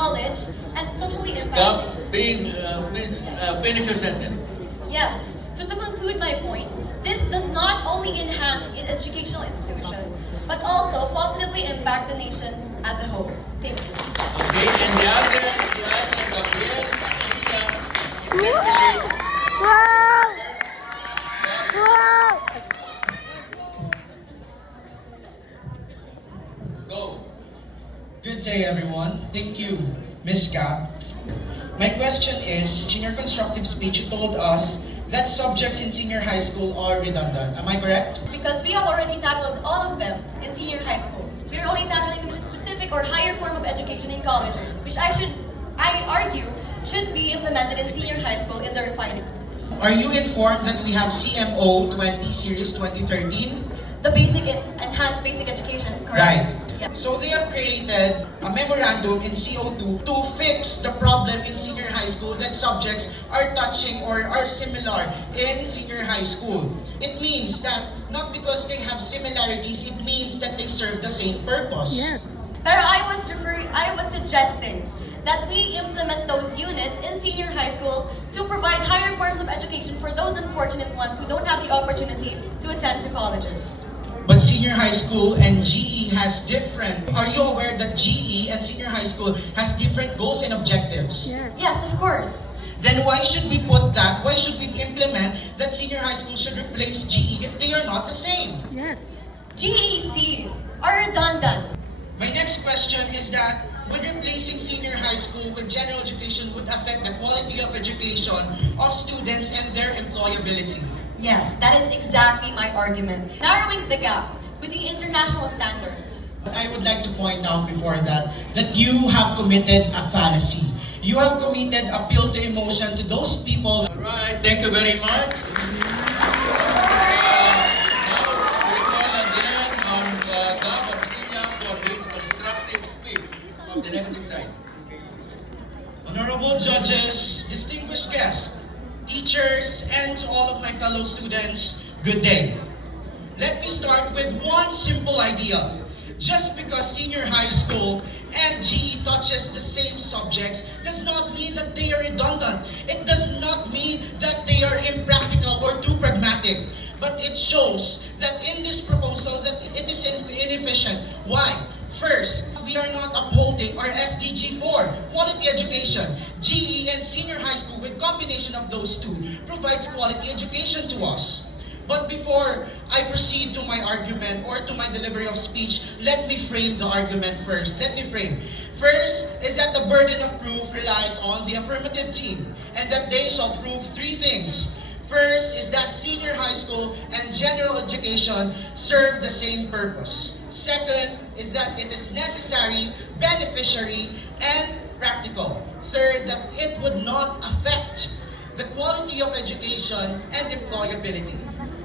knowledge, and socially impacting. Finish your sentence. Yes. So to conclude my point, this does not only enhance an educational institution, but also positively impact the nation as a whole. Thank you. Okay, and the other, Gabriel, Garcia, investigate. Go. Good day, everyone. Thank you, Ms. Gab. My question is, in your constructive speech, you told us that subjects in senior high school are redundant. Am I correct? Because we have already tackled all of them in senior high school. We are only tackling them in a specific or higher form of education in college, which I argue should be implemented in senior high school in the refining. Are you informed that we have CMO 20 Series 2013? The enhanced basic education, correct? Right. Yeah. So they have created a memorandum in CO2 to fix the problem in senior high school that subjects are touching or are similar in senior high school. It means that not because they have similarities, it means that they serve the same purpose. Yes. Pero I was suggesting that we implement those units in senior high school to provide higher forms of education for those unfortunate ones who don't have the opportunity to attend to colleges. But senior high school and GE has different. Are you aware that GE and senior high school has different goals and objectives? Yes. Yes, of course. Then why should we put that? Why should we implement that senior high school should replace GE if they are not the same? Yes. GECs are redundant. My next question is that would replacing senior high school with general education would affect the quality of education of students and their employability? Yes, that is exactly my argument. Narrowing the gap between international standards. I would like to point out before that you have committed a fallacy. You have committed appeal to emotion to those people. All right, thank you very much. Now we call again on Gab Garcia for his constructive speech from the negative side. Honorable judges, distinguished guests, teachers, and to all of my fellow students, good day. Let me start with one simple idea. Just because senior high school and GE touches the same subjects does not mean that they are redundant. It does not mean that they are impractical or too pragmatic. But it shows that in this proposal that it is inefficient. Why? First, we are not upholding our SDG 4, quality education. GE and senior high school, with combination of those two, provides quality education to us. But before I proceed to my argument or to my delivery of speech, let me frame the argument first. First is that the burden of proof relies on the affirmative team and that they shall prove three things. First is that senior high school and general education serve the same purpose. Second is that it is necessary, beneficiary, and practical. Third, that it would not affect the quality of education and employability.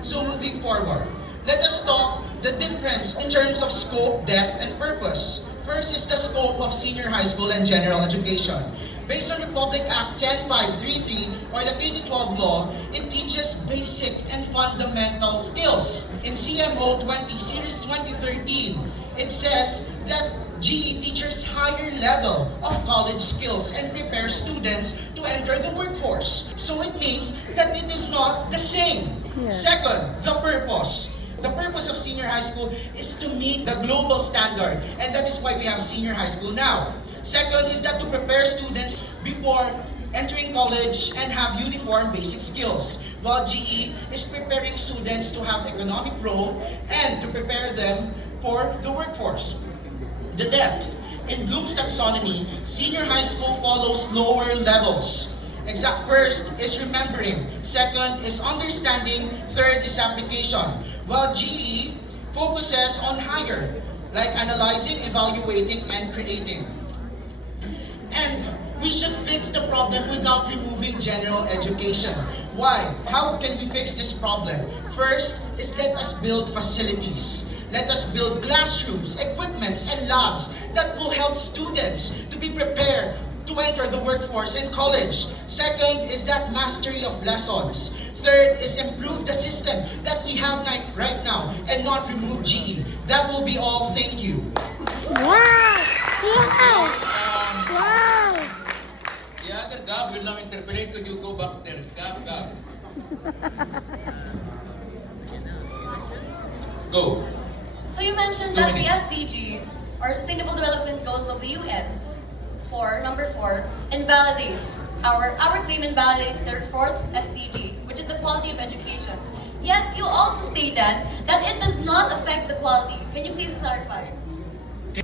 So moving forward, let us talk the difference in terms of scope, depth, and purpose. First is the scope of senior high school and general education. Based on Republic Act 10533 or the K-12 law, it teaches basic and fundamental skills. In CMO 20 Series 2013, it says that GE teaches higher level of college skills and prepares students to enter the workforce. So it means that it is not the same. Yeah. Second, the purpose. The purpose of senior high school is to meet the global standard, and that is why we have senior high school now. Second is that to prepare students before entering college and have uniform basic skills, while GE is preparing students to have economic role and to prepare them for the workforce. The depth. In Bloom's taxonomy, senior high school follows lower levels. First is remembering, second is understanding, third is application. While GE focuses on higher, like analyzing, evaluating, and creating. And we should fix the problem without removing general education. Why? How can we fix this problem? First is let us build facilities. Let us build classrooms, equipments, and labs that will help students to be prepared to enter the workforce in college. Second is that mastery of lessons. Third is improve the system that we have right now and not remove GE. That will be all. Thank you. Wow! Wow! Wow! Gab will now interpolate. Could you go back there? Gab. Go. So you mentioned that the SDG, or Sustainable Development Goals of the UN, number 4, invalidates our claim invalidates their 4th SDG, which is the quality of education. Yet you also stated that it does not affect the quality. Can you please clarify?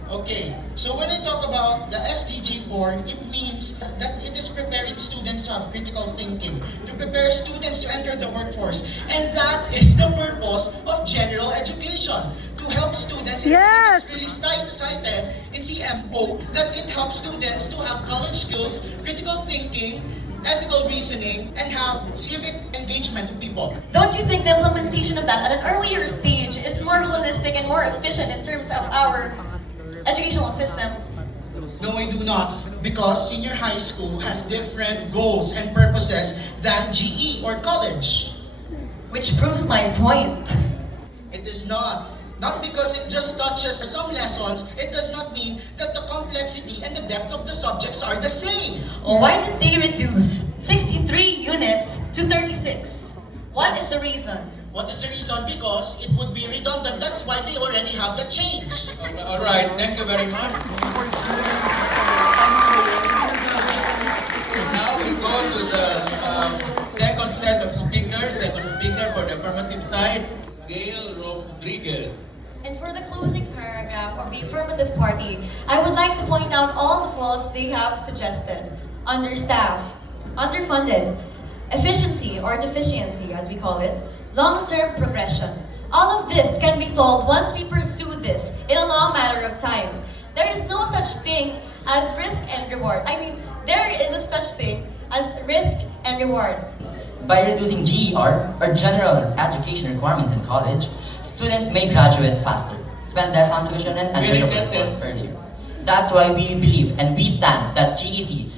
Okay, so when I talk about the SDG 4, it means that it is preparing students to have critical thinking, to prepare students to enter the workforce. And that is the purpose of general education, to help students. Yes! It's really cited in CMO that it helps students to have college skills, critical thinking, ethical reasoning, and have civic engagement with people. Don't you think the implementation of that at an earlier stage is more holistic and more efficient in terms of our educational system? No, I do not, because senior high school has different goals and purposes than GE or college. Which proves my point. It is not. Not because it just touches some lessons, it does not mean that the complexity and the depth of the subjects are the same. Why did they reduce 63 units to 36? What is the reason? What is the reason? Because it would be redundant. That's why they already have the change. All right. Thank you very much. Now we go to the second set of speakers. Second speaker for the affirmative side, Gail Rodriguez. And for the closing paragraph of the affirmative party, I would like to point out all the faults they have suggested. Understaffed, underfunded, efficiency or deficiency as we call it, long-term progression. All of this can be solved once we pursue this in a long matter of time. There is no such thing as risk and reward. There is a such thing as risk and reward. By reducing GER, or general education requirements in college, students may graduate faster, spend less on tuition, and enter the workforce earlier. That's why we believe and we stand that GEC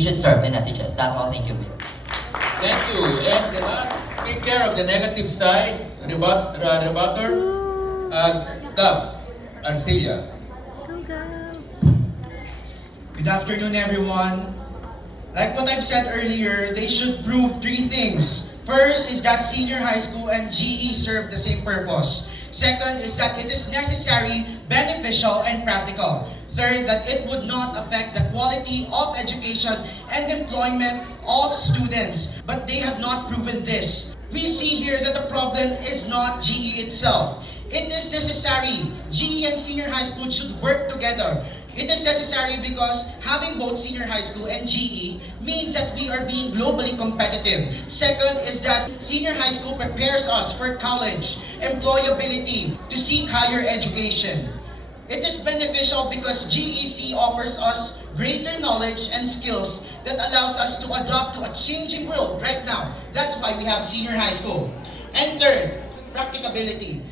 should serve in SHS. That's all. Thank you. Thank you. And the last speaker of the negative side, rebutter, Gab Arcilla. Good afternoon, everyone. Like what I've said earlier, they should prove 3 things. First is that senior high school and GE serve the same purpose. Second is that it is necessary, beneficial, and practical. Third, that it would not affect the quality of education and employment of students. But they have not proven this. We see here that the problem is not GE itself. It is necessary. GE and senior high school should work together. It is necessary because having both senior high school and GE means that we are being globally competitive. Second is that senior high school prepares us for college, employability, to seek higher education. It is beneficial because GEC offers us greater knowledge and skills that allows us to adapt to a changing world right now. That's why we have senior high school. And third, practicability.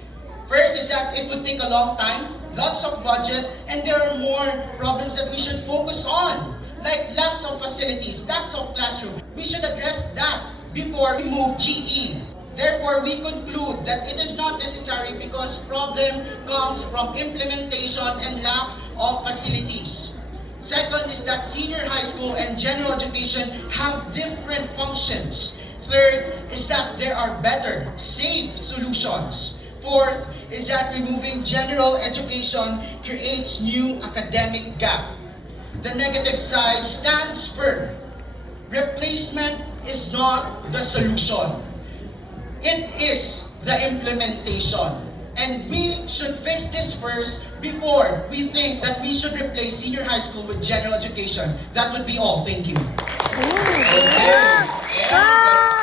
First is that it would take a long time, lots of budget, and there are more problems that we should focus on, like lacks of facilities, lacks of classroom. We should address that before we move GE. Therefore, we conclude that it is not necessary because problem comes from implementation and lack of facilities. Second is that senior high school and general education have different functions. Third is that there are better, safe solutions. Fourth is that removing general education creates new academic gap. The negative side stands firm. Replacement is not the solution. It is the implementation. And we should fix this first before we think that we should replace senior high school with general education. That would be all. Thank you. Okay. And